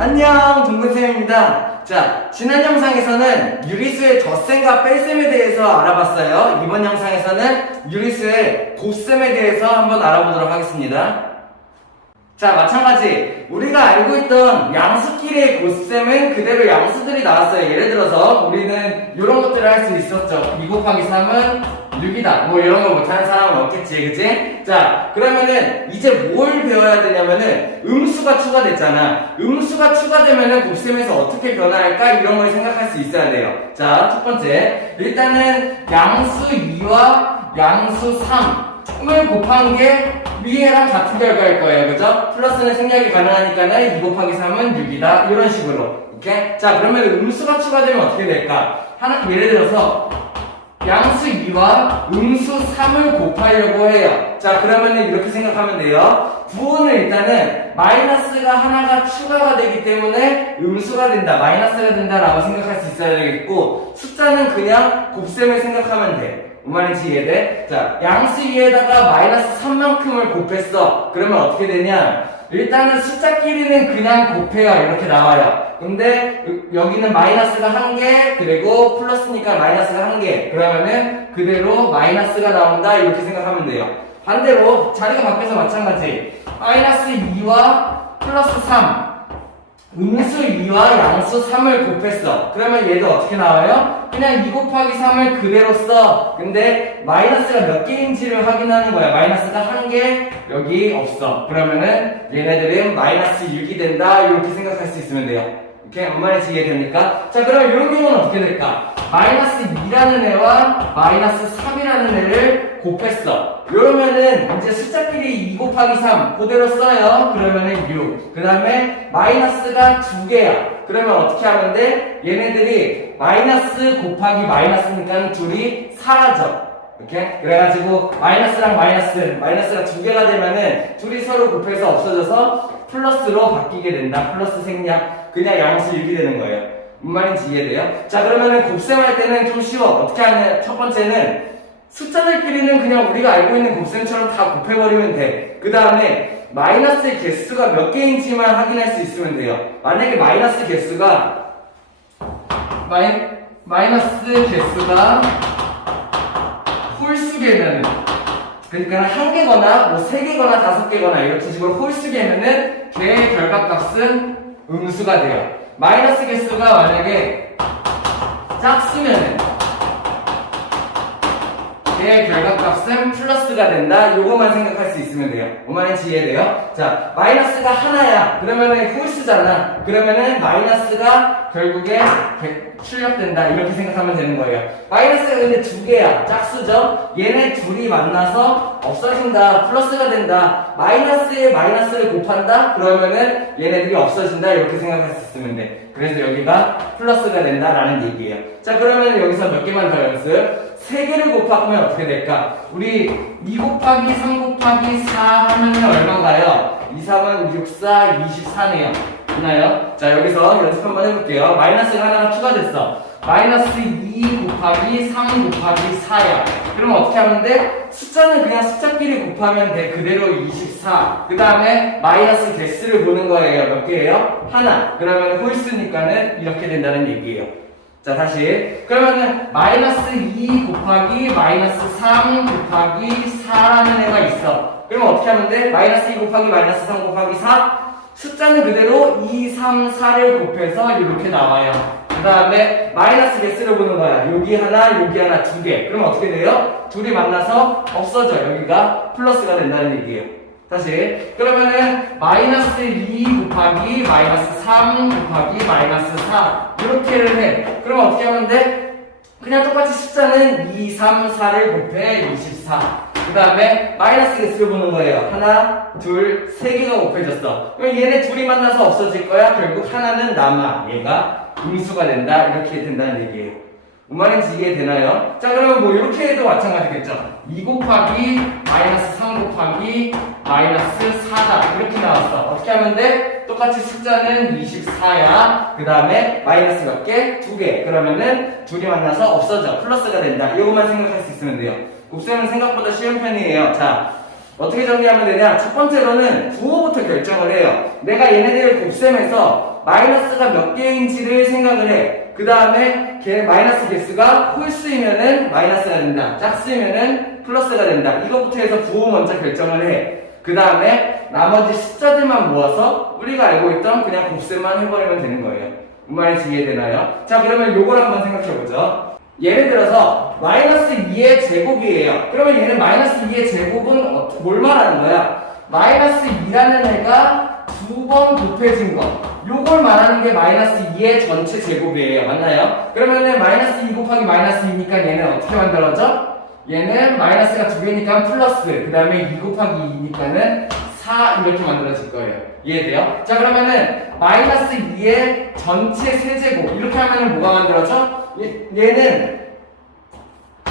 안녕, 동근쌤입니다. 자, 지난 영상에서는 유리수의 덧셈과 뺄셈에 대해서 알아봤어요. 이번 영상에서는 유리수의 곱셈에 대해서 한번 알아보도록 하겠습니다. 자, 마찬가지 우리가 알고 있던 양수끼리의 곱셈은 그대로 양수들이 나왔어요. 예를 들어서 우리는 이런 것들을 할 수 있었죠. 2 곱하기 3은 6이다. 뭐 이런 거 못하는 사람은 없겠지, 그치? 자, 그러면은 이제 뭘 배워야 되냐면은 음수가 추가됐잖아. 음수가 추가되면은 곱셈에서 어떻게 변화할까? 이런 걸 생각할 수 있어야 돼요. 자, 첫 번째, 일단은 양수 2와 양수 3을 곱한 게 위에랑 같은 결과일 거예요. 그죠? 플러스는 생략이 가능하니까는 2 곱하기 3은 6이다. 이런 식으로. 오케이? 자, 그러면 음수가 추가되면 어떻게 될까? 예를 들어서 양수 2와 음수 3을 곱하려고 해요. 자, 그러면은 이렇게 생각하면 돼요. 부호는 일단은 마이너스가 하나가 추가가 되기 때문에 음수가 된다, 마이너스가 된다라고 생각할 수 있어야 되겠고, 숫자는 그냥 곱셈을 생각하면 돼. 뭔 말인지 이해돼? 자, 양수 2에다가 마이너스 3만큼을 곱했어. 그러면 어떻게 되냐? 일단은 숫자끼리는 그냥 곱해요. 이렇게 나와요. 근데 여기는 마이너스가 1개, 그리고 플러스니까 마이너스가 1개. 그러면은 그대로 마이너스가 나온다. 이렇게 생각하면 돼요. 반대로 자리가 바뀌어서 마찬가지. 마이너스 2와 플러스 3. 음수 2와 양수 3을 곱했어. 그러면 얘도 어떻게 나와요? 그냥 2 곱하기 3을 그대로 써. 근데 마이너스가 몇 개인지를 확인하는 거야. 마이너스가 1개, 여기 없어. 그러면은 얘네들은 마이너스 6이 된다. 이렇게 생각할 수 있으면 돼요. 이렇게 뭔 말인지 이해됩니까? 자, 그럼 이런 경우는 어떻게 될까? 마이너스 2라는 애와 마이너스 3이라는 애를 곱했어. 이러면은 이제 숫자끼리 2 곱하기 3 그대로 써요. 그러면은 6. 그 다음에 마이너스가 2개야. 그러면 어떻게 하면 돼? 얘네들이 마이너스 곱하기 마이너스니까 둘이 사라져. 이렇게? 그래가지고 마이너스랑 마이너스가 2개가 되면은 둘이 서로 곱해서 없어져서 플러스로 바뀌게 된다. 플러스 생략. 그냥 양수 6이 되는 거예요. 뭔 말인지 이해돼요? 자, 그러면은 곱셈할 때는 좀 쉬워. 어떻게 하냐? 첫 번째는 숫자들끼리는 그냥 우리가 알고 있는 곱셈처럼 다 곱해버리면 돼. 그 다음에 마이너스의 개수가 몇 개인지만 확인할 수 있으면 돼요. 만약에 마이너스 개수가 홀수개면은, 그러니까 1개거나 뭐 3개거나 5개거나 이렇게 식으로 홀수개면은 걔의 결과값은 음수가 돼요. 마이너스 개수가 만약에 짝수면은 얘의 결과값은 플러스가 된다. 요거만 생각할 수 있으면 돼요. 뭔 말인지 이해돼요? 자, 마이너스가 하나야. 그러면은 홀수잖아. 그러면은 마이너스가 결국에 출력된다. 이렇게 생각하면 되는 거예요. 마이너스가 근데 2개야. 짝수죠? 얘네 둘이 만나서 없어진다. 플러스가 된다. 마이너스에 마이너스를 곱한다? 그러면은 얘네들이 없어진다. 이렇게 생각할 수 있으면 돼. 그래서 여기가 플러스가 된다라는 얘기예요. 자, 그러면 여기서 몇 개만 더 연습. 3개를 곱하면 어떻게 될까? 우리 2 곱하기 3 곱하기 4 하면 얼마인가요? 2, 3은 6, 4, 24네요. 되나요? 자, 여기서 연습 한번 해볼게요. 마이너스가 하나가 추가됐어. 마이너스 2 곱하기 3 곱하기 4야. 그럼 어떻게 하면 돼? 숫자는 그냥 숫자끼리 곱하면 돼. 그대로 24. 그 다음에 마이너스 개수를 보는 거예요. 몇 개예요? 하나. 그러면 홀수니까는 이렇게 된다는 얘기예요. 자, 다시. 그러면은 마이너스 2 곱하기 마이너스 3 곱하기 4라는 애가 있어. 그러면 어떻게 하면 돼? 마이너스 2 곱하기 마이너스 3 곱하기 4. 숫자는 그대로 2, 3, 4를 곱해서 이렇게 나와요. 그 다음에 마이너스 개수를 보는 거야. 여기 하나, 2개. 그럼 어떻게 돼요? 둘이 만나서 없어져. 여기가 플러스가 된다는 얘기예요. 다시. 그러면은 마이너스 2 곱하기 마이너스 3 곱하기 마이너스 4 이렇게를 해. 그럼 어떻게 하면 돼? 그냥 똑같이 숫자는 2, 3, 4를 곱해 24. 그 다음에 마이너스 개수를 보는 거예요. 하나, 둘, 3개가 곱해졌어. 그럼 얘네 둘이 만나서 없어질 거야. 결국 하나는 남아. 얘가 음수가 된다. 이렇게 된다는 얘기예요. 뭔 말인지 이해되나요? 자, 그러면 뭐 이렇게 해도 마찬가지겠죠. 2 곱하기 마이너스 3 곱하기 마이너스 4다. 이렇게 나왔어. 어떻게 하면 돼? 똑같이 숫자는 24야. 그 다음에 마이너스 몇 개? 2개. 그러면은 둘이 만나서 없어져. 플러스가 된다. 이거만 생각할 수 있으면 돼요. 곱셈은 생각보다 쉬운 편이에요. 자, 어떻게 정리하면 되냐? 첫 번째로는 부호부터 결정을 해요. 내가 얘네들을 곱셈해서 마이너스가 몇 개인지를 생각을 해. 그 다음에 마이너스 개수가 홀수이면은 마이너스가 된다. 짝수이면은 플러스가 된다. 이것부터 해서 부호 먼저 결정을 해. 그 다음에 나머지 숫자들만 모아서 우리가 알고 있던 그냥 곱셈만 해버리면 되는 거예요. 그 말인지 이해되나요? 자, 그러면 요걸 한번 생각해보죠. 예를 들어서 마이너스 2의 제곱이에요. 그러면 얘는 마이너스 2의 제곱은 뭘 말하는 거야? 마이너스 2라는 애가 두 번 곱해진 거. 요걸 말하는 게 마이너스 2의 전체 제곱이에요. 맞나요? 그러면은 마이너스 2 곱하기 마이너스 2니까 얘는 어떻게 만들어져? 얘는 마이너스가 두 개니까 플러스, 그 다음에 2 곱하기 2니까는 4 이렇게 만들어질 거예요. 이해돼요? 자, 그러면은 마이너스 2의 전체 세제곱 이렇게 하면은 뭐가 만들어져? 얘는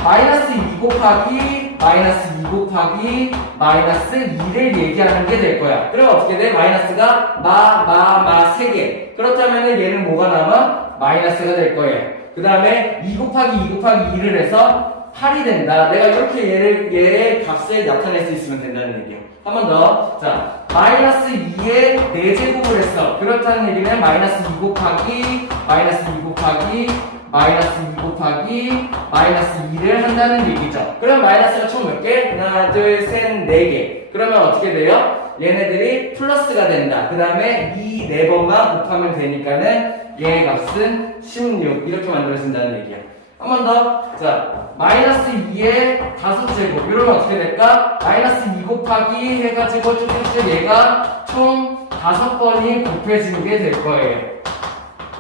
마이너스 2 곱하기 마이너스 2 곱하기 마이너스 2를 얘기하는 게 될 거야. 그럼 어떻게 돼? 마이너스가 마 3개. 그렇다면은 얘는 뭐가 남아? 마이너스가 될 거예요. 그 다음에 2 곱하기 2 곱하기 2를 해서 8이 된다. 내가 이렇게 얘의 값을 나타낼 수 있으면 된다는 얘기예요. 한 번 더. 자, 마이너스 2의 4제곱을 했어. 그렇다는 얘기는 마이너스 2 곱하기 마이너스 2 곱하기 마이너스 2 곱하기 마이너스 2를 한다는 얘기죠. 그럼 마이너스가 총 몇 개? 하나, 둘, 셋, 4개. 그러면 어떻게 돼요? 얘네들이 플러스가 된다. 그 다음에 이 4번만 곱하면 되니까는 얘의 값은 16 이렇게 만들어진다는 얘기야. 한 번 더. 자, 마이너스 2의 5제곱 이러면 어떻게 될까? 마이너스 2 곱하기 해가지고 쭉쭉쭉 얘가 총 5번이 곱해지는 게 될 거예요.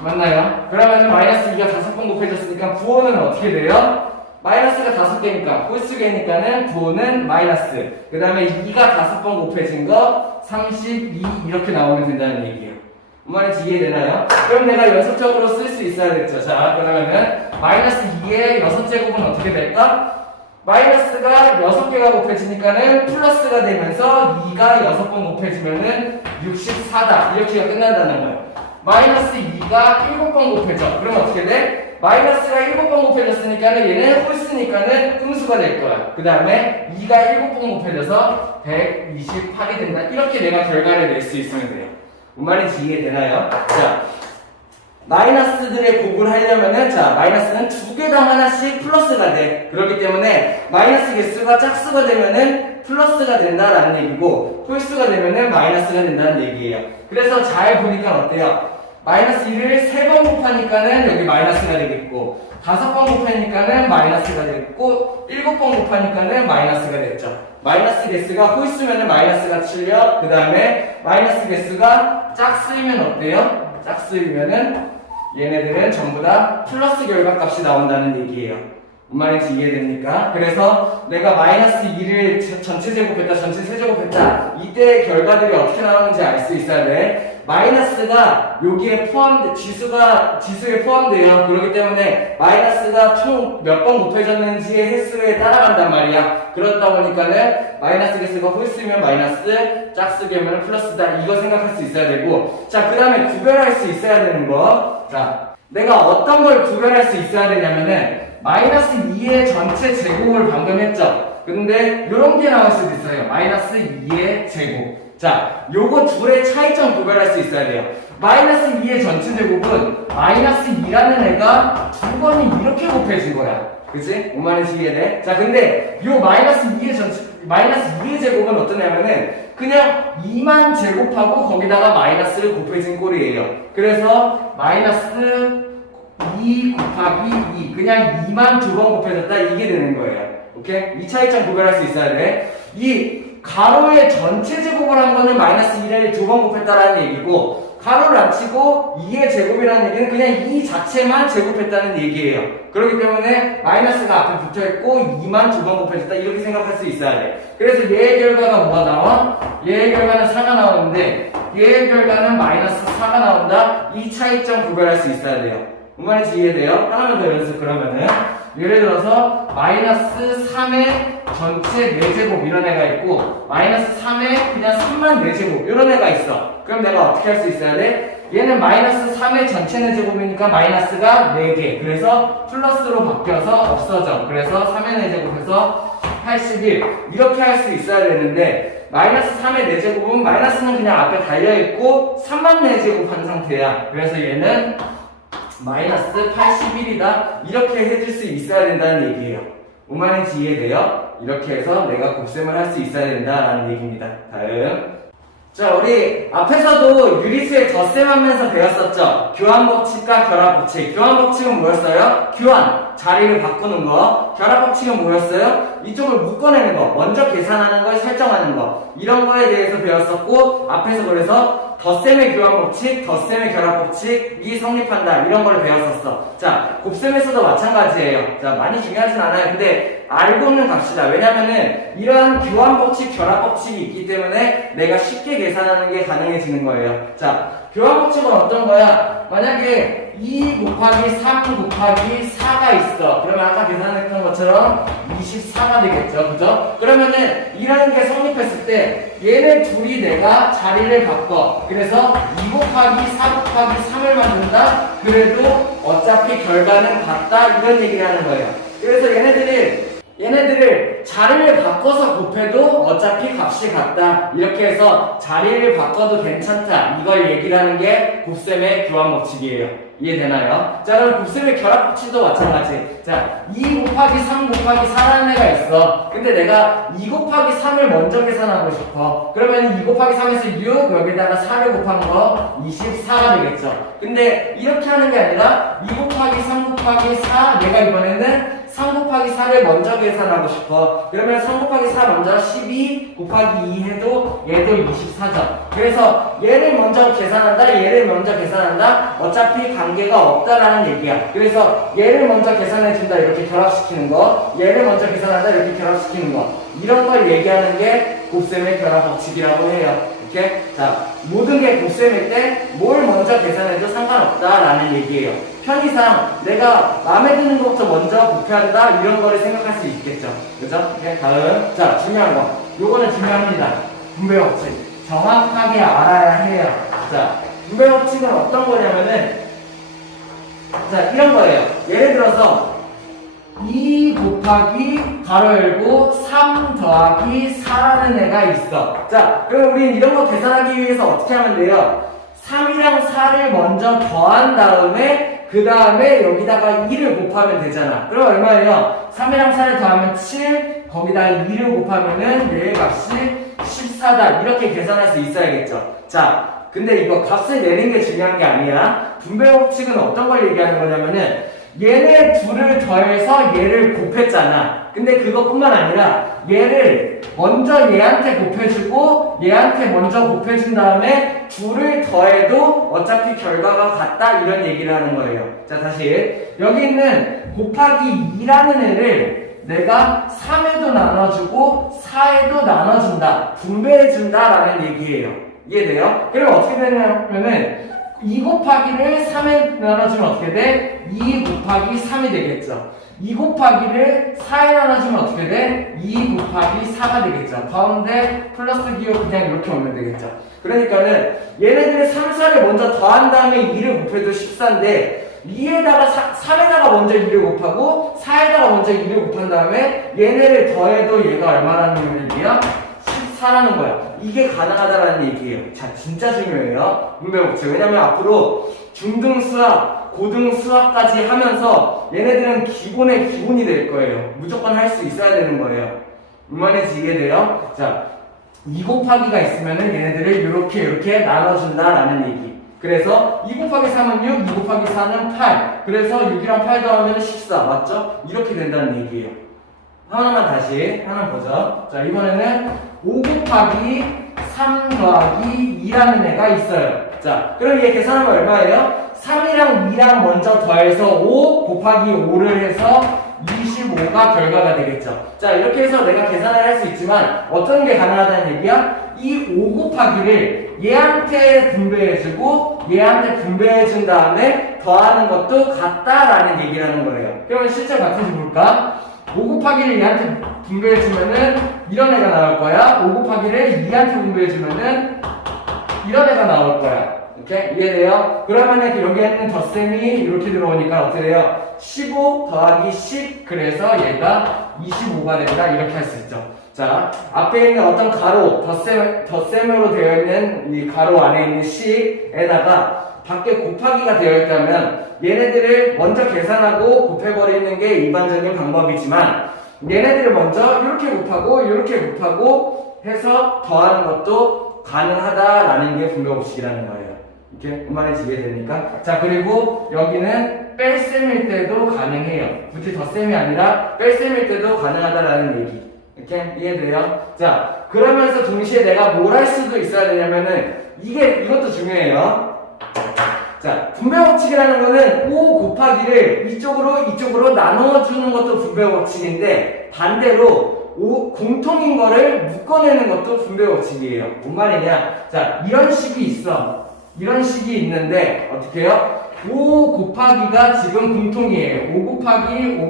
맞나요? 그러면 마이너스 2가 5번 곱해졌으니까 부호는 어떻게 돼요? 마이너스가 5개니까 홀수개니까는 부호는 마이너스, 그 다음에 2가 5번 곱해진 거 32 이렇게 나오면 된다는 얘기예요. 뭔 말인지 이해되나요? 그럼 내가 연속적으로 쓸 수 있어야겠죠. 자, 그러면은 마이너스 2의 6제곱은 어떻게 될까? 마이너스가 6개가 곱해지니까는 플러스가 되면서 2가 6번 곱해지면은 64다 이렇게가 끝난다는 거예요. 마이너스 2가 7번 곱해져. 그럼 어떻게 돼? 마이너스가 7번 곱해졌으니까는 얘는 홀수니까는 음수가 될 거야. 그 다음에 2가 7번 곱해져서 128이 된다. 이렇게 내가 결과를 낼 수 있으면 돼요. 뭔 말인지 이해되나요? 자, 마이너스들의 곱을 하려면은, 자, 마이너스는 두 개당 하나씩 플러스가 돼. 그렇기 때문에 마이너스 개수가 짝수가 되면은 플러스가 된다라는 얘기고, 홀수가 되면은 마이너스가 된다는 얘기예요. 그래서 잘 보니까 어때요? 마이너스 1을 3번 곱하니까는 여기 마이너스가 되겠고, 5번 곱하니까는 마이너스가 되겠고, 7번 곱하니까는 마이너스가 됐죠. 마이너스 개수가 홀수면은 마이너스가 7려. 그 다음에 마이너스 개수가 짝수이면 어때요? 짝수이면은 얘네들은 전부 다 플러스 결과값이 나온다는 얘기예요. 뭔 말인지 이해됩니까? 그래서 내가 마이너스 2를 전체 제곱했다, 전체 세제곱했다, 이때 결과들이 어떻게 나오는지 알 수 있어야 돼. 마이너스가 여기에 지수에 포함돼요. 그렇기 때문에 마이너스가 총 몇 번 곱해졌는지의 횟수에 따라간단 말이야. 그렇다 보니까는 마이너스 개수가 홀수면 마이너스, 짝수면 플러스다. 이거 생각할 수 있어야 되고, 자, 그 다음에 구별할 수 있어야 되는 거. 자, 내가 어떤 걸 구별할 수 있어야 되냐면은 마이너스 2의 전체 제곱을 방금 했죠. 근데 요런 게 나올 수도 있어요. 마이너스 2의 제곱. 자, 요거 둘의 차이점 구별할 수 있어야 돼요. 마이너스 2의 전체 제곱은 마이너스 2라는 애가 두 번이 이렇게 곱해진 거야. 그치? 뭔 말인지 이해돼? 자, 근데 요 마이너스 2의 제곱은 어떠냐면은 그냥 2만 제곱하고 거기다가 마이너스를 곱해진 꼴이에요. 그래서 마이너스 2 곱하기 2 그냥 2만 두 번 곱해졌다 이게 되는 거예요. 오케이? 이 차이점 구별할 수 있어야 돼. 이 가로의 전체 제곱을 한 거는 마이너스 2를 두 번 곱했다라는 얘기고, 가로를 안 치고 2의 제곱이라는 얘기는 그냥 2 자체만 제곱했다는 얘기예요. 그렇기 때문에 마이너스가 앞에 붙어있고 2만 두 번 곱해졌다 이렇게 생각할 수 있어야 돼. 그래서 얘의 결과가 뭐가 나와? 얘의 결과는 4가 나오는데 얘의 결과는 마이너스 4가 나온다. 이 차이점 구별할 수 있어야 돼요. 뭔 말인지 이해돼요? 하나만 더 연습. 그러면은 예를 들어서 마이너스 3의 전체 4제곱 이런 애가 있고, 마이너스 3의 그냥 3만 4제곱 이런 애가 있어. 그럼 내가 어떻게 할 수 있어야 돼? 얘는 마이너스 3의 전체 4제곱이니까 마이너스가 4개. 그래서 플러스로 바뀌어서 없어져. 그래서 3의 4제곱에서 81 이렇게 할 수 있어야 되는데, 마이너스 3의 4제곱은 마이너스는 그냥 앞에 달려있고 3만 4제곱 한 상태야. 그래서 얘는 마이너스 81이다. 이렇게 해줄 수 있어야 된다는 얘기예요. 뭔 말인지 이해돼요? 이렇게 해서 내가 곱셈을 할 수 있어야 된다라는 얘기입니다. 다음. 자, 우리 앞에서도 유리수의 덧셈하면서 배웠었죠? 교환법칙과 결합법칙. 교환법칙은 뭐였어요? 교환, 자리를 바꾸는 거. 결합법칙은 뭐였어요? 이쪽을 묶어내는 거, 먼저 계산하는 걸 설정하는 거. 이런 거에 대해서 배웠었고, 앞에서 그래서 덧셈의 교환법칙, 덧셈의 결합법칙이 성립한다. 이런 걸 배웠었어. 자, 곱셈에서도 마찬가지예요. 자, 많이 중요하진 않아요. 근데 알고는 갑시다. 왜냐면은 이러한 교환법칙, 결합법칙이 있기 때문에 내가 쉽게 계산하는 게 가능해지는 거예요. 자, 교환법칙은 어떤 거야? 만약에 2 곱하기 3 곱하기 4가 있어. 그러면 아까 계산했던 것처럼 24가 되겠죠. 그죠? 그러면은 이라는 게 성립했을 때 얘네 둘이 내가 자리를 바꿔. 그래서 2 곱하기 4 곱하기 3을 만든다? 그래도 어차피 결과는 같다. 이런 얘기를 하는 거예요. 그래서 얘네들을 자리를 바꿔서 곱해도 어차피 값이 같다. 이렇게 해서 자리를 바꿔도 괜찮다. 이걸 얘기를 하는 게 곱셈의 교환법칙이에요. 이해되나요? 자, 그럼 곱셈의 결합법칙도 마찬가지. 자, 2 곱하기 3 곱하기 4라는 애가 있어. 근데 내가 2 곱하기 3을 먼저 계산하고 싶어. 그러면 2 곱하기 3에서 6, 여기다가 4를 곱한 거 24가 되겠죠. 근데 이렇게 하는 게 아니라 2 곱하기 3 곱하기 4, 내가 이번에는 3 곱하기 4를 먼저 계산하고 싶어. 그러면 3 곱하기 4 먼저 12 곱하기 2 해도 얘도 24죠. 그래서 얘를 먼저 계산한다, 얘를 먼저 계산한다. 어차피 관계가 없다라는 얘기야. 그래서 얘를 먼저 계산해준다, 이렇게 결합시키는 거. 얘를 먼저 계산한다, 이렇게 결합시키는 거. 이런 걸 얘기하는 게 곱셈의 결합법칙이라고 해요. 이렇게? 자, 모든 게 곱셈일 때 뭘 먼저 계산해도 상관없다라는 얘기예요. 편의상 내가 마음에 드는 것부터 먼저 곱해한다, 이런 거를 생각할 수 있겠죠. 그죠? 네, 다음. 자, 중요한 거. 요거는 중요합니다. 분배법칙. 정확하게 알아야 해요. 자, 분배법칙은 어떤 거냐면은, 자, 이런 거예요. 예를 들어서 2 곱하기 가로 열고 3 더하기 4라는 애가 있어. 자, 그럼 우린 이런 거 계산하기 위해서 어떻게 하면 돼요? 3이랑 4를 먼저 더한 다음에 그 다음에 여기다가 2를 곱하면 되잖아. 그럼 얼마예요? 3이랑 4를 더하면 7, 거기다가 2를 곱하면은 얘의 값이 14다. 이렇게 계산할 수 있어야겠죠. 자, 근데 이거 값을 내는 게 중요한 게 아니야. 분배법칙은 어떤 걸 얘기하는 거냐면은 얘네 둘을 더해서 얘를 곱했잖아. 근데 그것뿐만 아니라 얘를 먼저 얘한테 곱해주고 얘한테 먼저 곱해준 다음에 둘을 더해도 어차피 결과가 같다, 이런 얘기를 하는 거예요. 자, 다시 여기 있는 곱하기 2라는 애를 내가 3에도 나눠주고 4에도 나눠준다, 분배해준다라는 얘기예요. 이해돼요? 그럼 어떻게 되냐면은 2 곱하기를 3에 나눠주면 어떻게 돼? 2 곱하기 3이 되겠죠. 2 곱하기를 4에 나눠주면 어떻게 돼? 2 곱하기 4가 되겠죠. 가운데 플러스 기호 그냥 이렇게 오면 되겠죠. 그러니까는 얘네들을 3, 4를 먼저 더한 다음에 2를 곱해도 14인데 2에다가 3에다가 먼저 2를 곱하고 4에다가 먼저 2를 곱한 다음에 얘네를 더해도 얘가 얼마라는 얘기야? 14라는 거야. 이게 가능하다라는 얘기예요. 자, 진짜 중요해요. 분배법칙. 왜냐면 앞으로 중등 수학, 고등 수학까지 하면서 얘네들은 기본의 기본이 될 거예요. 무조건 할 수 있어야 되는 거예요. 얼마나지 이해돼요? 자, 2 곱하기가 있으면은 얘네들을 이렇게 나눠준다라는 얘기. 그래서 2 곱하기 3은 6, 2 곱하기 4는 8. 그래서 6이랑 8 더하면 14. 맞죠? 이렇게 된다는 얘기예요. 하나만 다시 하나 보죠. 자, 이번에는 5 곱하기 3 더하기 2라는 애가 있어요. 자, 그럼 얘 계산하면 얼마예요? 3이랑 2랑 먼저 더해서 5 곱하기 5를 해서 25가 결과가 되겠죠. 자, 이렇게 해서 내가 계산을 할 수 있지만 어떤 게 가능하다는 얘기야? 이 5 곱하기를 얘한테 분배해주고 얘한테 분배해준 다음에 더하는 것도 같다라는 얘기를 하는 거예요. 그러면 실제 같은지 볼까? 5 곱하기를 얘한테 분배해주면은 이런 애가 나올 거야. 5 곱하기를 2한테 분배해주면은 이런 애가 나올 거야. 이렇게? 이해돼요? 그러면은 여기에 있는 덧셈이 이렇게 들어오니까 어떻게 돼요? 15 더하기 10, 그래서 얘가 25가 된다. 이렇게 할 수 있죠. 자, 앞에 있는 어떤 가로, 덧셈으로 되어 있는 이 가로 안에 있는 식에다가 밖에 곱하기가 되어 있다면 얘네들을 먼저 계산하고 곱해버리는 게 일반적인 방법이지만 얘네들을 먼저 이렇게 곱하고 이렇게 곱하고 해서 더하는 것도 가능하다라는 게 분배법칙이라는 거예요. 이렇게 말인지 이해됩니까? 자, 그리고 여기는 뺄셈일 때도 가능해요. 굳이 덧셈이 아니라 뺄셈일 때도 가능하다라는 얘기. 이렇게 이해돼요? 자, 그러면서 동시에 내가 뭘 할 수도 있어야 되냐면은 이것도 중요해요. 자, 분배법칙이라는 거는 5 곱하기를 이쪽으로 나눠주는 것도 분배법칙인데 반대로 공통인 거를 묶어내는 것도 분배법칙이에요. 뭔 말이냐? 자, 이런 식이 있어. 이런 식이 있는데 어떻게 해요? 5 곱하기가 지금 공통이에요. 5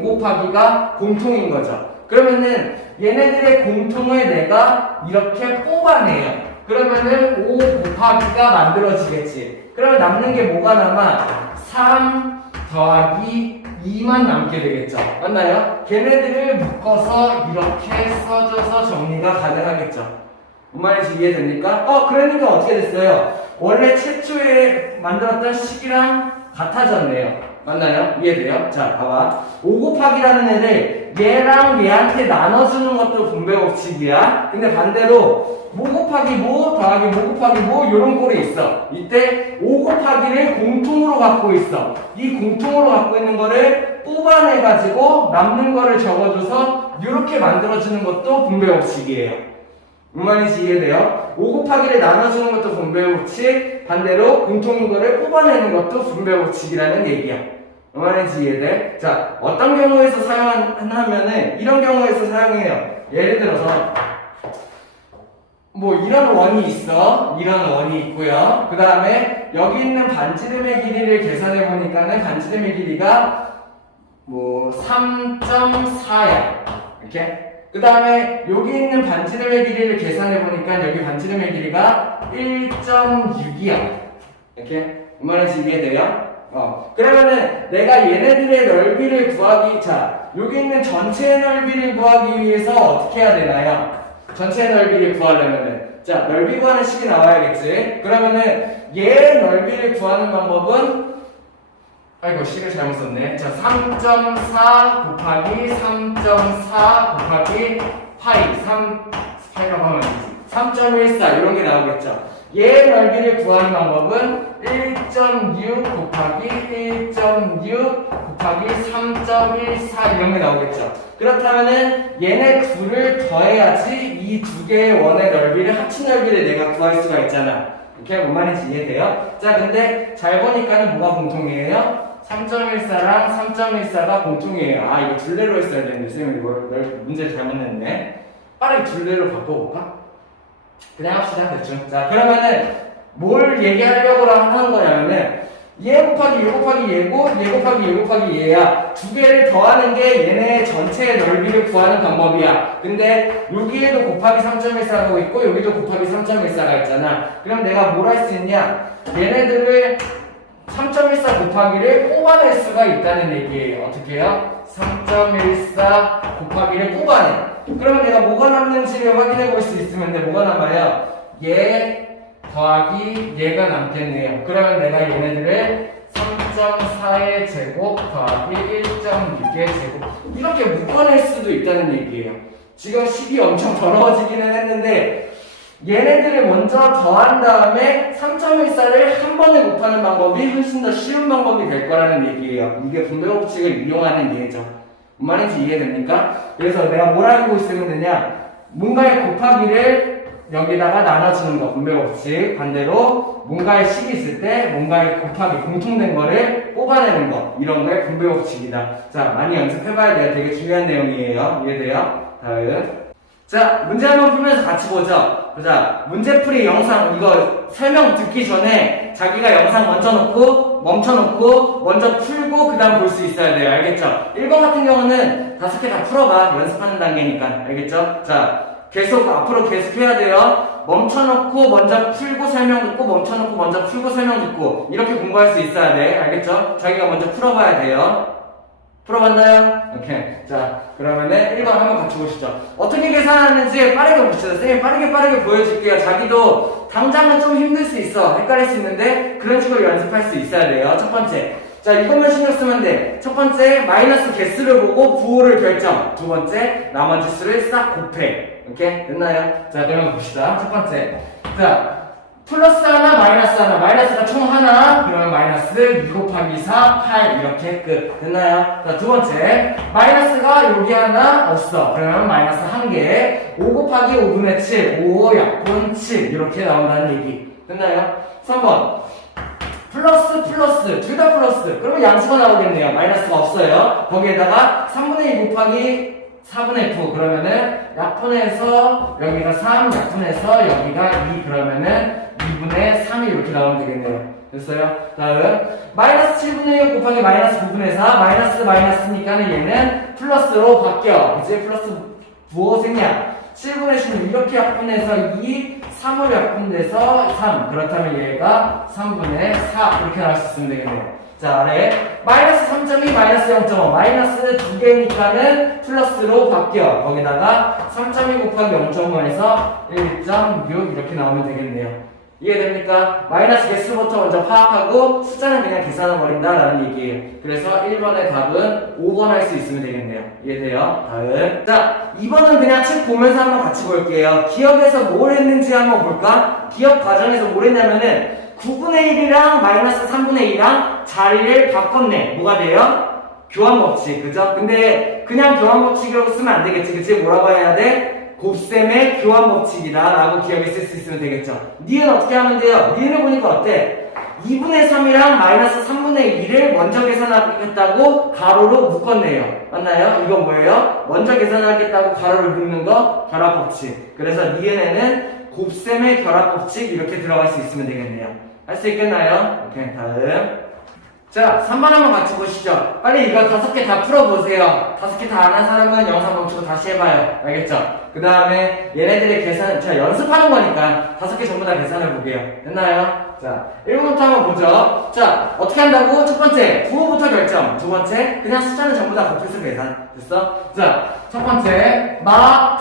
곱하기가 공통인 거죠. 그러면은 얘네들의 공통을 내가 이렇게 뽑아내요. 그러면은 5 곱하기가 만들어지겠지. 그러면 남는 게 뭐가 남아? 3 더하기 2만 남게 되겠죠. 맞나요? 걔네들을 묶어서 이렇게 써줘서 정리가 가능하겠죠. 뭔 말인지 이해됩니까? 그러니까 어떻게 됐어요? 원래 최초에 만들었던 식이랑 같아졌네요. 맞나요? 이해돼요? 자, 봐봐. 5 곱하기라는 애를 얘랑 얘한테 나눠주는 것도 분배법칙이야. 근데 반대로 뭐 곱하기 뭐 더하기 뭐 곱하기 뭐 요런 꼴이 있어. 이때 5 곱하기를 공통으로 갖고 있어. 이 공통으로 갖고 있는 거를 뽑아내가지고 남는 거를 적어줘서 이렇게 만들어주는 것도 분배법칙이에요. 무슨 말인지 이해돼요? 5 곱하기를 나눠주는 것도 분배법칙, 반대로 공통인 거를 뽑아내는 것도 분배법칙이라는 얘기야. 무슨 말인지 이해돼? 자, 어떤 경우에서 사용하냐면은 이런 경우에서 사용해요. 예를 들어서 뭐 이런 원이 있어. 이런 원이 있고요. 그 다음에 여기 있는 반지름의 길이를 계산해 보니까는 반지름의 길이가 뭐 3.4야. 이렇게. 그 다음에 여기 있는 반지름의 길이를 계산해 보니까 여기 반지름의 길이가 1.6이야. 이렇게. 말인지 이해돼요? 그러면은 내가 얘네들의 넓이를 여기 있는 전체의 넓이를 구하기 위해서 어떻게 해야 되나요? 전체의 넓이를 구하려면은 자, 넓이 구하는 식이 나와야겠지. 그러면은 얘 넓이를 구하는 방법은 아이고, 식을 잘못 썼네. 자, 3.4 곱하기 3.4 곱하기 파이. 파이라고 하면 되지. 3.14 이런 게 나오겠죠. 얘 넓이를 구하는 방법은 1.6 곱하기 1.6 곱하기 3.14 이런 게 나오겠죠. 그렇다면은 얘네 둘을 더해야지 이 두 개의 원의 넓이를 합친 넓이를 내가 구할 수가 있잖아. 이렇게 뭔 말인지 이해돼요? 자, 근데 잘 보니까는 뭐가 공통이에요? 3.14랑 3.14가 공통이에요. 이거 둘레로 했어야 되는데 쌤이 이걸 문제를 잘못 냈네. 빠르게 둘레로 바꿔볼까? 그냥 합시다. 대충. 자, 그러면은 뭘 얘기하려고 하는 거냐면은 얘 곱하기 얘 곱하기 얘고 얘 곱하기 얘 곱하기 얘야. 두 개를 더하는 게 얘네 전체의 넓이를 구하는 방법이야. 근데 여기에도 곱하기 3.14가 있고 여기도 곱하기 3.14가 있잖아. 그럼 내가 뭘 할 수 있냐? 얘네들을 3.14 곱하기를 뽑아낼 수가 있다는 얘기예요. 어떻게 해요? 3.14 곱하기를 뽑아내. 그러면 내가 뭐가 남는지를 확인해 볼 수 있으면 뭐가 남아요? 얘 더하기 얘가 남겠네요. 그러면 내가 얘네들을 3.4의 제곱 더하기 1.6의 제곱 이렇게 묶어낼 수도 있다는 얘기예요. 지금 식이 엄청 더러워지기는 했는데 얘네들을 먼저 더한 다음에 3.14를 한 번에 곱하는 방법이 훨씬 더 쉬운 방법이 될 거라는 얘기예요. 이게 분배법칙을 이용하는 예죠. 뭔 말인지 이해됩니까? 그래서 내가 뭘 알고 있으면 되냐? 뭔가의 곱하기를 여기다가 나눠주는 거, 분배법칙. 반대로 뭔가의 식이 있을 때 뭔가의 곱하기, 공통된 거를 뽑아내는 거. 이런 거의 분배법칙이다. 자, 많이 연습해봐야 돼요. 되게 중요한 내용이에요. 이해돼요? 다음. 자, 문제 한번 풀면서 같이 보죠. 자, 문제풀이 영상 이거 설명 듣기 전에 자기가 영상 멈춰놓고 먼저 풀고 그 다음 볼 수 있어야 돼요. 알겠죠? 1번 같은 경우는 5개 다 풀어봐. 연습하는 단계니까. 알겠죠? 자, 앞으로 계속 해야 돼요. 멈춰놓고 먼저 풀고 설명 듣고 멈춰놓고 먼저 풀고 설명 듣고 이렇게 공부할 수 있어야 돼. 알겠죠? 자기가 먼저 풀어봐야 돼요. 풀어봤나요? 오케이. 자, 그러면은 1번 한번 같이 보시죠. 어떻게 계산하는지 빠르게 봅시다. 쌤이 빠르게 보여줄게요. 자기도 당장은 좀 힘들 수 있어. 헷갈릴 수 있는데, 그런 식으로 연습할 수 있어야 돼요. 첫 번째. 자, 이것만 신경 쓰면 돼. 첫 번째, 마이너스 개수를 보고 부호를 결정. 두 번째, 나머지 수를 싹 곱해. 오케이? 됐나요? 자, 그러면 봅시다. 첫 번째. 자, 플러스 하나, 마이너스 하나. 마이너스가 총 하나. 그러면 마이너스 2 곱하기 4, 8. 이렇게 끝. 됐나요? 자, 두 번째. 마이너스가 여기 하나 없어. 그러면 마이너스 한 개. 5 곱하기 5분의 7. 5 약분 7. 이렇게 나온다는 얘기. 됐나요? 3번. 플러스 둘 다 플러스. 그러면 양수가 나오겠네요. 마이너스가 없어요. 거기에다가 3분의 2 곱하기 4분의 9. 그러면은 약분해서 여기가 3, 약분해서 여기가 2. 그러면은 2분의 3이 이렇게 나오면 되겠네요. 됐어요? 다음 마이너스 7분의 6 곱하기 마이너스 9분의 4. 마이너스니까는 얘는 플러스로 바뀌어. 이제 플러스 뭐 생략 7분의 16 이렇게 약분해서 2, 3으로 약분돼서 3. 그렇다면 얘가 3분의 4 이렇게 나올 수 있으면 되겠네요. 자, 아래 마이너스 3.2, 마이너스 0.5 마이너스 2개니까는 플러스로 바뀌어. 거기다가 3.2 곱하기 0.5에서 1.6 이렇게 나오면 되겠네요. 이해됩니까? 마이너스 개수부터 먼저 파악하고 숫자는 그냥 계산해 버린다라는 얘기예요. 그래서 1번의 답은 5번 할 수 있으면 되겠네요. 이해돼요? 다음. 자, 2번은 그냥 책 보면서 한번 같이 볼게요. 기억에서 뭘 했는지 한번 볼까? 기억 과정에서 뭘 했냐면은 9분의 1이랑 마이너스 3분의 2랑 자리를 바꿨네. 뭐가 돼요? 교환 법칙. 그죠? 근데 그냥 교환 법칙이라고 쓰면 안 되겠지. 그치? 뭐라고 해야 돼? 곱셈의 교환 법칙이다 라고 기억에 쓸 수 있으면 되겠죠. 니은 어떻게 하면 돼요? 니은을 보니까 어때? 2분의 3이랑 마이너스 3분의 2를 먼저 계산하겠다고 가로로 묶었네요. 맞나요? 이건 뭐예요? 먼저 계산하겠다고 가로를 묶는 거 결합 법칙. 그래서 니은에는 곱셈의 결합 법칙 이렇게 들어갈 수 있으면 되겠네요. 할 수 있겠나요? 오케이, 다음. 자, 3번 한번 같이 보시죠. 빨리 이거 5개 다 풀어보세요. 5개 다 안 한 사람은 영상 멈추고 다시 해봐요. 알겠죠? 그 다음에 얘네들의 계산, 자, 연습하는 거니까 5개 전부 다 계산해 볼게요. 됐나요? 자, 1번부터 한번 보죠. 자, 어떻게 한다고? 첫 번째, 부호부터 결정. 두 번째, 그냥 숫자는 전부 다 곱해서 계산. 됐어? 자, 첫 번째,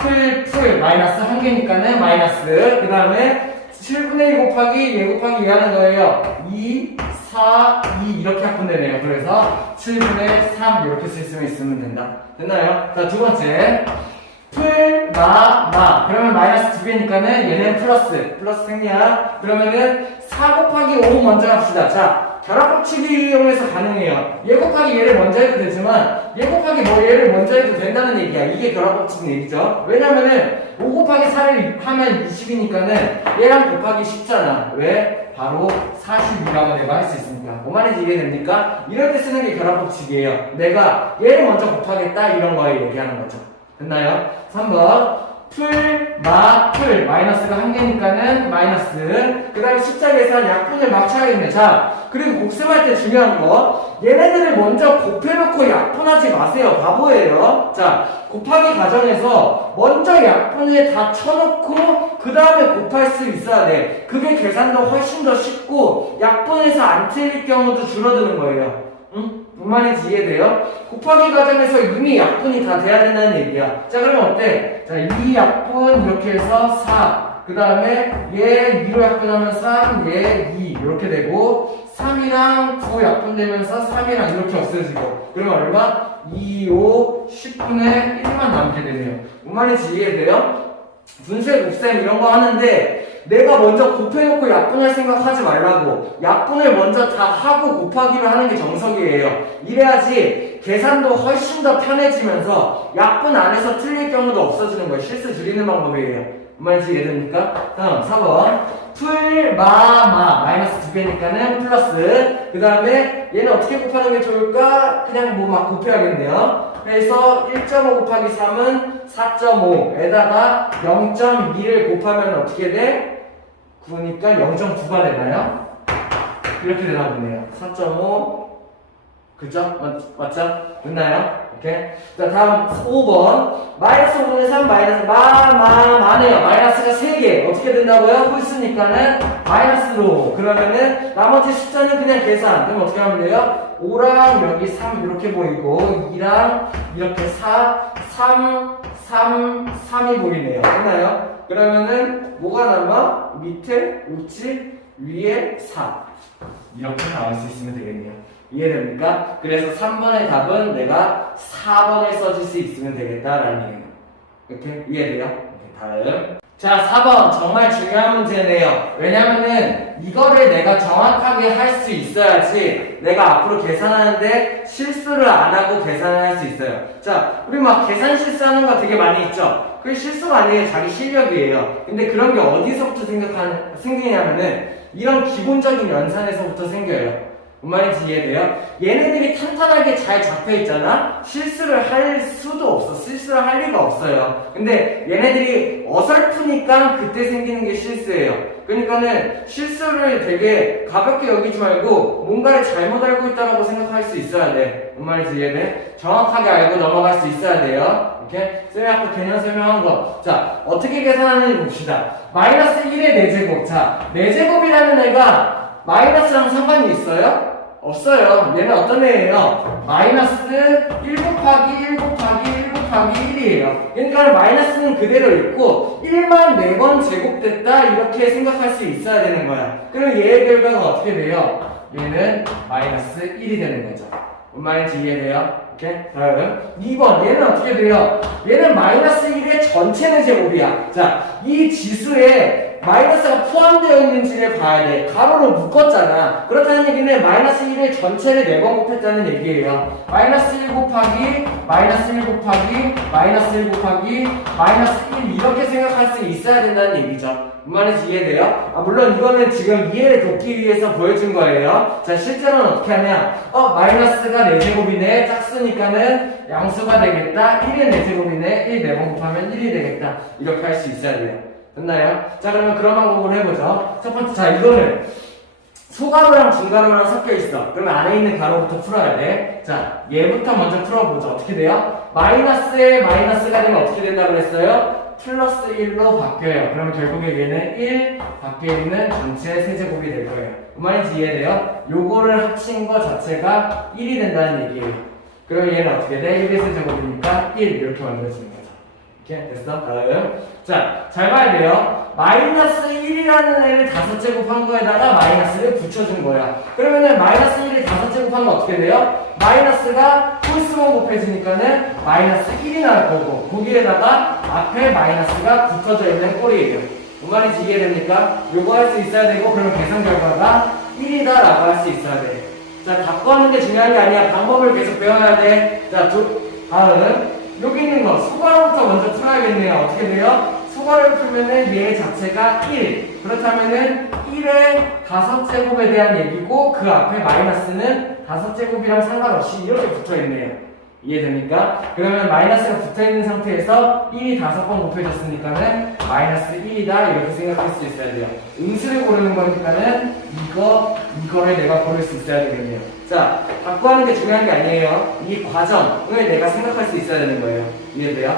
풀. 마이너스 한 개니까는 마이너스. 그 다음에 7분의 2 곱하기 2 곱하기 2 하는 거예요. 2, 4, 2 이렇게 약분되네요. 그래서 7분의 3 이렇게 쓸 수 있으면 된다. 됐나요? 자, 두 번째. 그러면 마이너스 2개니까는 얘는 플러스 생략. 그러면은 4 곱하기 5 먼저 합시다. 자, 결합법칙을 이용해서 가능해요. 얘 곱하기 얘를 먼저 해도 되지만 얘 곱하기 얘를 먼저 해도 된다는 얘기야. 이게 결합법칙 얘기죠. 왜냐면은 5 곱하기 4를 하면 20이니까는 얘랑 곱하기 쉽잖아. 왜? 바로 42라고 내가 할 수 있으니까. 뭔 말인지 이해됩니까? 이럴 때 쓰는 게 결합법칙이에요. 내가 얘를 먼저 곱하겠다 이런 거에 얘기하는 거죠. 됐나요? 3번 풀 마이너스가 한 개니까는 마이너스. 그 다음에 숫자 계산 약분을 막 쳐야겠네. 자, 그리고 곱셈할 때 중요한 거 얘네들을 먼저 곱해놓고 약분하지 마세요. 바보예요. 자, 곱하기 과정에서 먼저 약분을 다 쳐놓고 그 다음에 곱할 수 있어야 돼. 그게 계산도 훨씬 더 쉽고 약분해서 안 틀릴 경우도 줄어드는 거예요. 응? 뭔 말인지 이해돼요? 곱하기 과정에서 이미 약분이 다 돼야 된다는 얘기야. 자, 그러면 어때? 자, 2 약분 이렇게 해서 4. 그 다음에 얘 2로 약분하면 3, 얘 2 이렇게 되고 3이랑 9 약분되면서 3이랑 이렇게 없어지고 그러면 얼마? 2, 5, 10분의 1만 남게 되네요. 뭔 말인지 이해돼요? 분쇄, 곱셈 이런 거 하는데 내가 먼저 곱해놓고 약분할 생각하지 말라고. 약분을 먼저 다 하고 곱하기를 하는 게 정석이에요. 이래야지 계산도 훨씬 더 편해지면서 약분 안에서 틀릴 경우도 없어지는 거예요. 실수 줄이는 방법이에요. 뭔 말인지 이해됩니까? 다음 4번 마이너스 2개니까는 플러스. 그 다음에 얘는 어떻게 곱하는 게 좋을까? 그냥 뭐 막 곱해야겠네요. 그래서 1.5 곱하기 3은 4.5에다가 0.2를 곱하면 어떻게 돼? 9니까 0.9가 되나요? 이렇게 되나 보네요. 4.5 그죠? 맞죠? 됐나요? 오케이. 자, 다음 5번 마이너스 5분의 3 마이너스 마네요. 마이너스가 3개 어떻게 된다고요? 홀수 했으니까는 마이너스로. 그러면은 나머지 숫자는 그냥 계산. 그럼 어떻게 하면 돼요? 5랑 여기 3 이렇게 보이고 2랑 이렇게 4, 3, 3이 보이네요. 됐나요? 그러면은 뭐가 남아? 밑에 57, 위에 4 이렇게 나올 수 있으면 되겠네요. 이해됩니까? 그래서 3번의 답은 내가 4번에 써줄 수 있으면 되겠다라는 얘기예요. 이렇게 이해돼요? 다음. 자, 4번 정말 중요한 문제네요. 왜냐면은 이거를 내가 정확하게 할 수 있어야지 내가 앞으로 계산하는데 실수를 안 하고 계산을 할 수 있어요. 자, 우리 막 계산 실수하는 거 되게 많이 있죠? 그게 실수가 아니에요. 자기 실력이에요. 근데 그런 게 어디서부터 생기냐면은 이런 기본적인 연산에서부터 생겨요. 뭔 말인지 이해돼요? 얘네들이 탄탄하게 잘 잡혀있잖아? 실수를 할 수도 없어. 실수를 할 리가 없어요. 근데 얘네들이 어설프니까 그때 생기는 게 실수예요. 그러니까는 실수를 되게 가볍게 여기지 말고 뭔가를 잘못 알고 있다고 생각할 수 있어야 돼. 뭔 말인지 이해돼? 정확하게 알고 넘어갈 수 있어야 돼요. 이렇게 쌤이 아까 개념 설명한 거. 자, 어떻게 계산하는지 봅시다. 마이너스 1의 4제곱. 자, 4제곱이라는 애가 마이너스랑 상관이 있어요? 없어요. 얘는 어떤 애예요? 마이너스 1 곱하기 1 곱하기 1 곱하기 1이에요. 그러니까 마이너스는 그대로 있고 1만 4번 제곱됐다 이렇게 생각할 수 있어야 되는 거야. 그럼 얘의 결과가 어떻게 돼요? 얘는 마이너스 1이 되는 거죠. 뭔 말인지 이해돼요? 오케이? 다음 2번 얘는 어떻게 돼요? 얘는 마이너스 1의 전체의 제곱이야. 자, 이 지수에 마이너스가 포함되어 있는지를 봐야 돼. 가로로 묶었잖아. 그렇다는 얘기는 마이너스 1의 전체를 4번 곱했다는 얘기예요. 마이너스 1 곱하기 마이너스 1 곱하기 마이너스 1 곱하기 마이너스 1 이렇게 생각할 수 있어야 된다는 얘기죠. 뭔 말인지 이해돼요? 물론 이거는 지금 이해를 돕기 위해서 보여준 거예요. 자, 실제로는 어떻게 하냐? 마이너스가 4제곱이네. 짝수니까는 양수가 되겠다. 1은 4제곱이네. 1 4번 곱하면 1이 되겠다. 이렇게 할 수 있어야 돼요. 됐나요? 자, 그러면 그런 방법을 해보죠. 첫 번째, 자, 이거를 소가로랑 중가로랑 섞여 있어. 그러면 안에 있는 가로부터 풀어야 돼. 자, 얘부터 먼저 풀어보죠. 어떻게 돼요? 마이너스에 마이너스가 되면 어떻게 된다고 그랬어요? 플러스 1로 바뀌어요. 그러면 결국에 얘는 1 밖에 있는 전체 세제곱이 될 거예요. 그 말인지 이해돼요? 요거를 합친 거 자체가 1이 된다는 얘기예요. 그럼 얘는 어떻게 돼? 1의 세제곱이니까 1 이렇게 만들어지는 거죠. 이렇게 됐어? 다음. 자, 잘 봐야 돼요. 마이너스 1이라는 애를 5제곱한 거에다가 마이너스를 붙여준 거야. 그러면은 마이너스 1을 5제곱하면 어떻게 돼요? 마이너스가 홀수만 곱해지니까는 마이너스 1이 나올 거고 거기에다가 앞에 마이너스가 붙어져 있는 꼴이에요. 뭔 말인지 이해됩니까? 요거 할 수 있어야 되고 그러면 계산 결과가 1이다 라고 할 수 있어야 돼. 자, 다 구하는 게 중요한 게 아니야. 방법을 계속 배워야 돼. 자, 다음 여기 있는 거 수가로부터 먼저 풀어야겠네요. 어떻게 돼요? 수가를 풀면은 얘 자체가 1. 그렇다면은 1의 5제곱에 대한 얘기고 그 앞에 마이너스는 5제곱이랑 상관없이 이렇게 붙어있네요. 이해됩니까? 그러면 마이너스가 붙어있는 상태에서 1이 5번 곱해졌으니까는 마이너스 1이다 이렇게 생각할 수 있어야 돼요. 음수를 고르는 거니까는 이거를 내가 고를 수 있어야 되겠네요. 자, 바꾸하는 게 중요한 게 아니에요. 이 과정을 내가 생각할 수 있어야 되는 거예요. 이해돼요?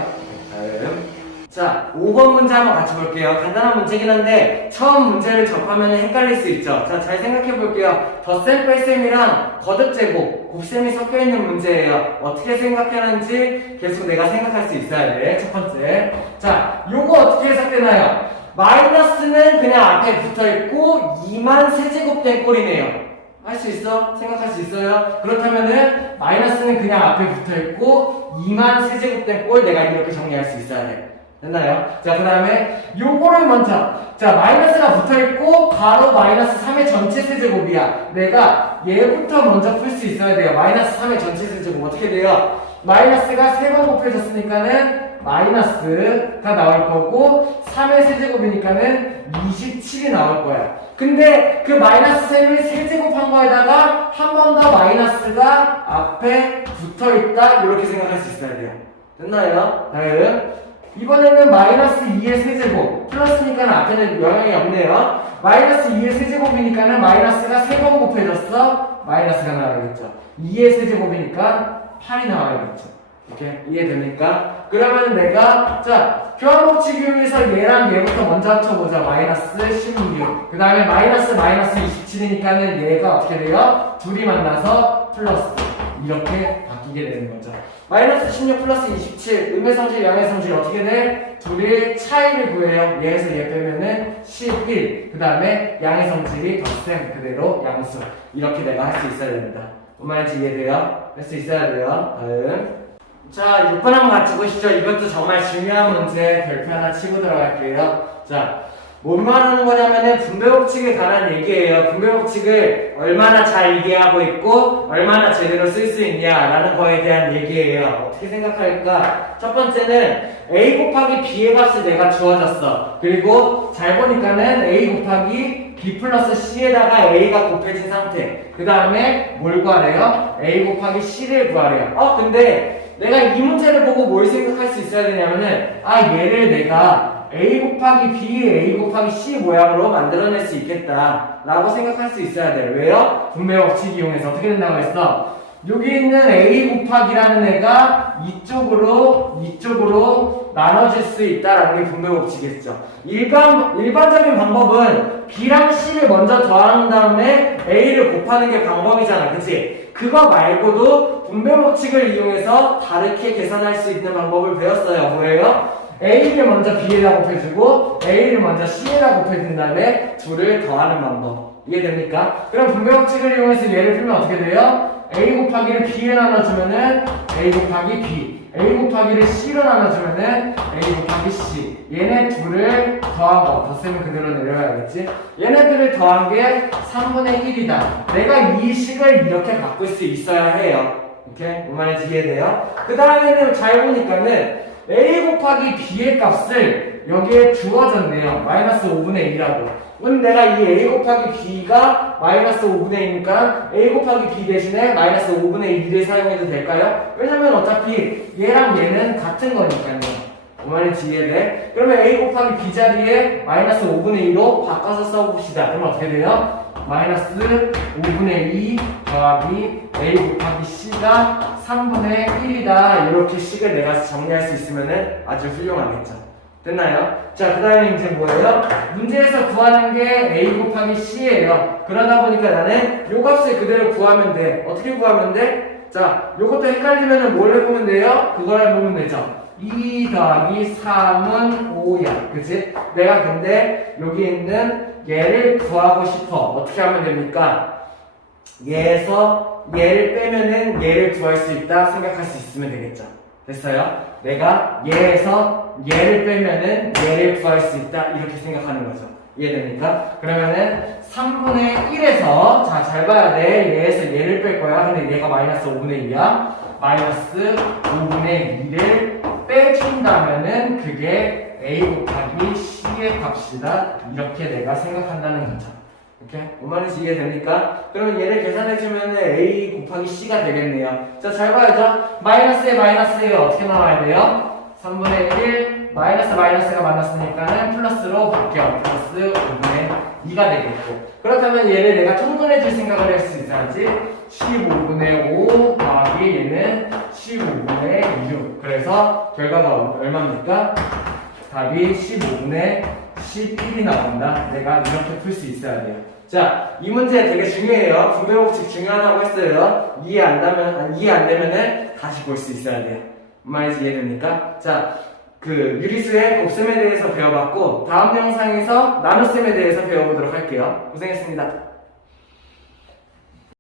다음. 자, 5번 문제 한번 같이 볼게요. 간단한 문제긴 한데 처음 문제를 접하면 헷갈릴 수 있죠. 자, 잘 생각해 볼게요. 덧셈 뺄셈이랑 거듭제곱, 곱셈이 섞여있는 문제예요. 어떻게 생각하는지 계속 내가 생각할 수 있어야 돼. 첫 번째. 자, 요거 어떻게 해석되나요? 마이너스는 그냥 앞에 붙어있고 2만 세제곱된 꼴이네요. 할 수 있어? 생각할 수 있어요? 그렇다면은 마이너스는 그냥 앞에 붙어있고 2만 세제곱된 꼴 내가 이렇게 정리할 수 있어야 돼. 됐나요? 자, 그 다음에 요거를 먼저 자, 마이너스가 붙어있고 가로 마이너스 3의 전체 세제곱이야. 내가 얘부터 먼저 풀 수 있어야 돼요. 마이너스 3의 전체 세제곱 어떻게 돼요? 마이너스가 3번 곱해졌으니까는 마이너스가 나올 거고 3의 세제곱이니까는 27이 나올 거야. 근데 그 마이너스 3을 세제곱한 거에다가 한 번 더 마이너스가 앞에 붙어있다 이렇게 생각할 수 있어야 돼요. 됐나요? 다음 이번에는 마이너스 2의 세제곱 플러스니까 앞에는 영향이 없네요. 마이너스 2의 세제곱이니까는 마이너스가 3번 곱해졌어 마이너스가 나와야겠죠. 2의 세제곱이니까 8이 나와야겠죠. 이렇게 이해됩니까? 그러면 내가 자 교환법칙 이용해서 얘랑 얘부터 먼저 합쳐보자. 마이너스 16. 그 다음에 마이너스 27이니까는 얘가 어떻게 돼요? 둘이 만나서 플러스. 이렇게 바뀌게 되는 거죠. 마이너스 16 플러스 27. 음의 성질, 양의 성질 어떻게 돼? 둘의 차이를 구해요. 얘에서 얘 빼면은 11. 그 다음에 양의 성질이 덧셈 그대로 양수. 이렇게 내가 할 수 있어야 됩니다. 뭔 말인지 이해돼요? 할 수 있어야 돼요. 다음. 자, 6번 한번 같이 보시죠. 이것도 정말 중요한 문제. 별표 하나 치고 들어갈게요. 자, 뭔 말하는 거냐면은 분배법칙에 관한 얘기예요. 분배법칙을 얼마나 잘 이해하고 있고 얼마나 제대로 쓸 수 있냐라는 거에 대한 얘기예요. 어떻게 생각할까? 첫 번째는 a 곱하기 b의 값이 내가 주어졌어. 그리고 잘 보니까는 a 곱하기 b 플러스 c에다가 a가 곱해진 상태. 그 다음에 뭘 구하래요? a 곱하기 c를 구하래요. 근데 내가 이 문제를 보고 뭘 생각할 수 있어야 되냐면은 얘를 내가 a 곱하기 b, a 곱하기 c 모양으로 만들어낼 수 있겠다 라고 생각할 수 있어야 돼요. 왜요? 분배법칙 이용해서 어떻게 된다고 했어? 여기 있는 a 곱하기라는 애가 이쪽으로 나눠질 수 있다라는 게 분배법칙이겠죠. 일반적인 방법은 b랑 c를 먼저 더한 다음에 a를 곱하는 게 방법이잖아. 그치? 그거 말고도 분배법칙을 이용해서 다르게 계산할 수 있는 방법을 배웠어요. 뭐예요? a를 먼저 b에다 곱해주고 a를 먼저 c에다 곱해준 다음에 둘을 더하는 방법. 이해됩니까? 그럼 분배법칙을 이용해서 얘를 풀면 어떻게 돼요? a 곱하기를 b에 나눠주면은 a 곱하기 b, a 곱하기를 c로 나눠주면은 a 곱하기 c. 얘네 둘을 더한 거, 덧셈은 그대로 내려가야겠지? 얘네들을 더한 게 3분의 1이다. 내가 이 식을 이렇게 바꿀 수 있어야 해요. 오케이? 뭔 말인지 이해돼요? 그 다음에는 잘 보니까는 a 곱하기 b의 값을 여기에 주어졌네요. 마이너스 5분의 2라고. 그럼 내가 이 a 곱하기 b가 마이너스 5분의 2니까 a 곱하기 b 대신에 마이너스 5분의 2를 사용해도 될까요? 왜냐면 어차피 얘랑 얘는 같은 거니까요. 뭔 말인지 이해돼? 그러면 a 곱하기 b 자리에 마이너스 5분의 2로 바꿔서 써봅시다. 그러면 어떻게 돼요? 마이너스 5분의 2 더하기 a 곱하기 c가 3분의 1이다. 이렇게 식을 내가 정리할 수 있으면 아주 훌륭하겠죠. 됐나요? 자, 그 다음에 이제 뭐예요? 문제에서 구하는 게 a 곱하기 c예요. 그러다 보니까 나는 요 값을 그대로 구하면 돼. 어떻게 구하면 돼? 자, 요것도 헷갈리면 뭘 해보면 돼요? 그걸 해보면 되죠. 2 더하기 3은 5야. 그치? 내가 근데 여기 있는 얘를 구하고 싶어. 어떻게 하면 됩니까? 얘에서 얘를 빼면은 얘를 구할 수 있다 생각할 수 있으면 되겠죠. 됐어요? 내가 얘에서 얘를 빼면은 얘를 구할 수 있다 이렇게 생각하는 거죠. 이해됩니까? 그러면은 3분의 1에서 자, 잘 봐야 돼. 얘에서 얘를 뺄 거야. 근데 얘가 마이너스 5분의 2야. 마이너스 5분의 2를 빼준다면은 그게 a 곱하기 c의 값이다. 이렇게 내가 생각한다는 거죠. 이렇게? 뭔 말인지 이해됩니까? 그러면 얘를 계산해주면 a 곱하기 c가 되겠네요. 자, 잘 봐야죠. 마이너스에 마이너스가 어떻게 나와야 돼요? 3분의 1 마이너스가 만났으니까는 플러스로 바뀌어. 플러스 5분의 2가 되겠고. 그렇다면 얘를 내가 통분해줄 생각을 할 수 있어야지. 15분의 5 더하기 얘는 15분의 6. 그래서 결과가 얼마입니까? 답이 15분의 11이 나온다. 내가 이렇게 풀 수 있어야 돼요. 자, 이 문제 되게 중요해요. 분배법칙 중요하다고 했어요. 이해 안 되면은 다시 볼 수 있어야 돼요. 뭔 말인지 이해됩니까? 자, 유리수의 곱셈에 대해서 배워봤고 다음 영상에서 나눗셈에 대해서 배워보도록 할게요. 고생했습니다.